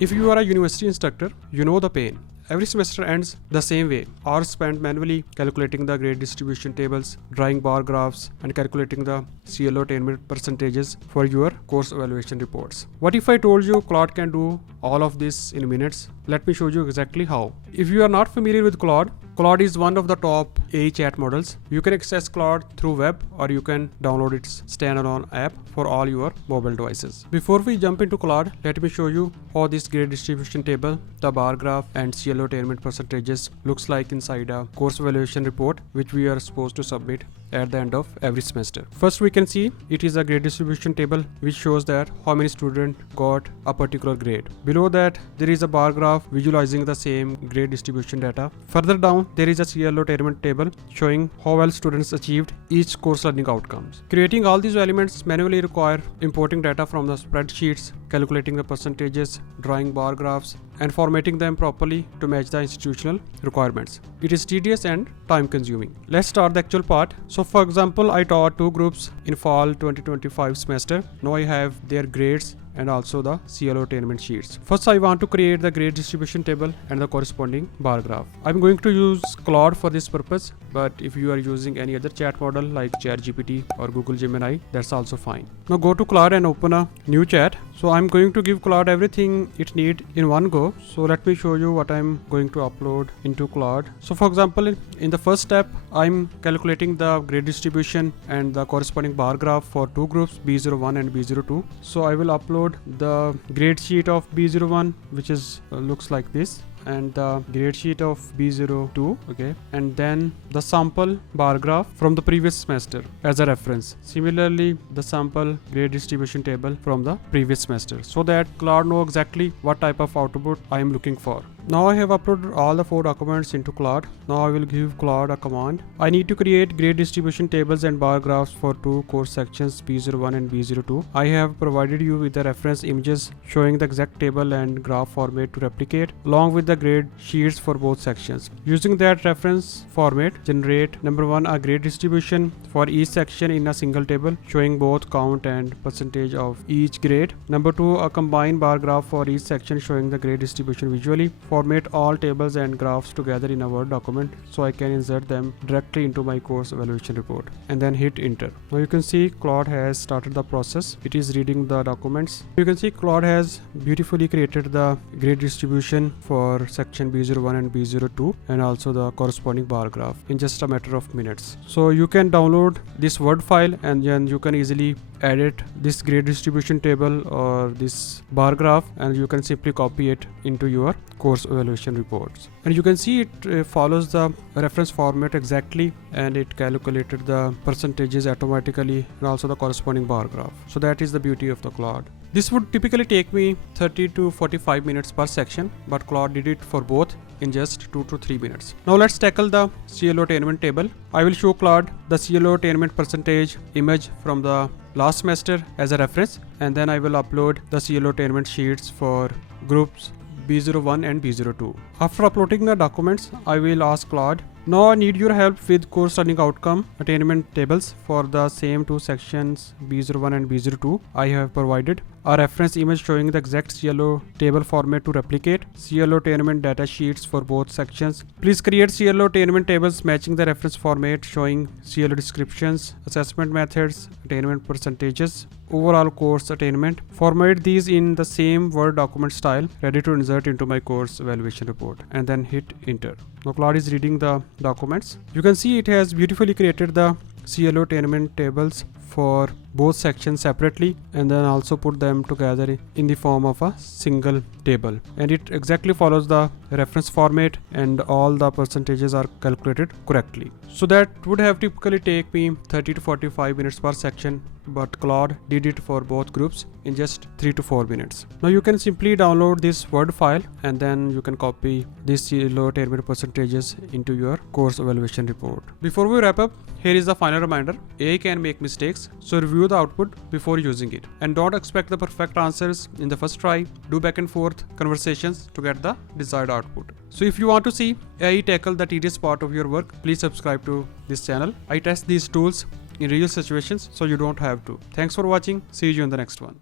If you are a university instructor, you know the pain. Every semester ends the same way. Hours spent manually calculating the grade distribution tables, drawing bar graphs, and calculating the CLO attainment percentages for your course evaluation reports. What if I told you Claude can do all of this in minutes? Let me show you exactly how. If you are not familiar with Claude, Claude is one of the top AI chat models. You can access Claude through web, or you can download its standalone app for all your mobile devices. Before we jump into Claude, let me show you how this grade distribution table, the bar graph, and CLO attainment percentages looks like inside a course evaluation report, which we are supposed to submit at the end of every semester. First, we can see it is a grade distribution table which shows that how many students got a particular grade. Below that, there is a bar graph visualizing the same grade distribution data. Further down, there is a CLO attainment table showing how well students achieved each course learning outcomes. Creating all these elements manually require importing data from the spreadsheets, calculating the percentages, drawing bar graphs, and formatting them properly to match the institutional requirements. It is tedious and time consuming. Let's start the actual part. So for example, I taught 2 groups in fall 2025 semester. Now I have their grades and also the CLO attainment sheets. First, I want to create the grade distribution table and the corresponding bar graph. I'm going to use Claude for this purpose, but if you are using any other chat model like ChatGPT or Google Gemini, that's also fine. Now go to Claude and open a new chat. So I'm going to give Claude everything it needs in one go. So let me show you what I'm going to upload into Claude. So for example, in the first step, I'm calculating the grade distribution and the corresponding bar graph for 2 groups, B01 and B02. So I will upload the grade sheet of B01, which is looks like this, and the grade sheet of B02, okay, and then the sample bar graph from the previous semester as a reference. Similarly, the sample grade distribution table from the previous semester, so that Claude know exactly what type of output I am looking for. Now I have uploaded all the 4 documents into Claude. Now I will give Claude a command. I need to create grade distribution tables and bar graphs for 2 course sections, B01 and B02. I have provided you with the reference images showing the exact table and graph format to replicate, along with the grade sheets for both sections. Using that reference format, generate number 1 a grade distribution for each section in a single table showing both count and percentage of each grade. Number 2 a combined bar graph for each section showing the grade distribution visually. Format all tables and graphs together in a Word document so I can insert them directly into my course evaluation report, and then hit enter. Now you can see Claude has started the process. It is reading the documents. You can see Claude has beautifully created the grade distribution for section B01 and B02 and also the corresponding bar graph in just a matter of minutes. So you can download this Word file and then you can easily edit this grade distribution table or this bar graph, and you can simply copy it into your course evaluation reports. And you can see it follows the reference format exactly, and it calculated the percentages automatically and also the corresponding bar graph. So that is the beauty of the Claude. This would typically take me 30 to 45 minutes per section, but Claude did it for both in just 2 to 3 minutes. Now let's tackle the CLO attainment table. I will show Claude the CLO attainment percentage image from the last semester as a reference, and then I will upload the CLO attainment sheets for groups B01 and B02. After uploading the documents, I will ask Claude, now I need your help with course learning outcome attainment tables for the same 2 sections B01 and B02. I have provided a reference image showing the exact CLO table format to replicate CLO attainment data sheets for both sections. Please create CLO attainment tables matching the reference format showing CLO descriptions, assessment methods, attainment percentages, overall course attainment. Format these in the same Word document style, ready to insert into my course evaluation report, and then hit enter. Now Claude is reading the documents. You can see it has beautifully created the CLO attainment tables for both sections separately and then also put them together in the form of a single table, and it exactly follows the reference format and all the percentages are calculated correctly. So that would have typically take me 30 to 45 minutes per section, but Claude did it for both groups in just 3 to 4 minutes. Now you can simply download this Word file and then you can copy these CLO attainment percentages into your course evaluation report. Before we wrap up, here is the final reminder. AI can make mistakes, so review the output before using it. And don't expect the perfect answers in the first try. Do back and forth conversations to get the desired output. So if you want to see AI tackle the tedious part of your work, please subscribe to this channel. I test these tools in real situations so you don't have to. Thanks for watching. See you in the next one.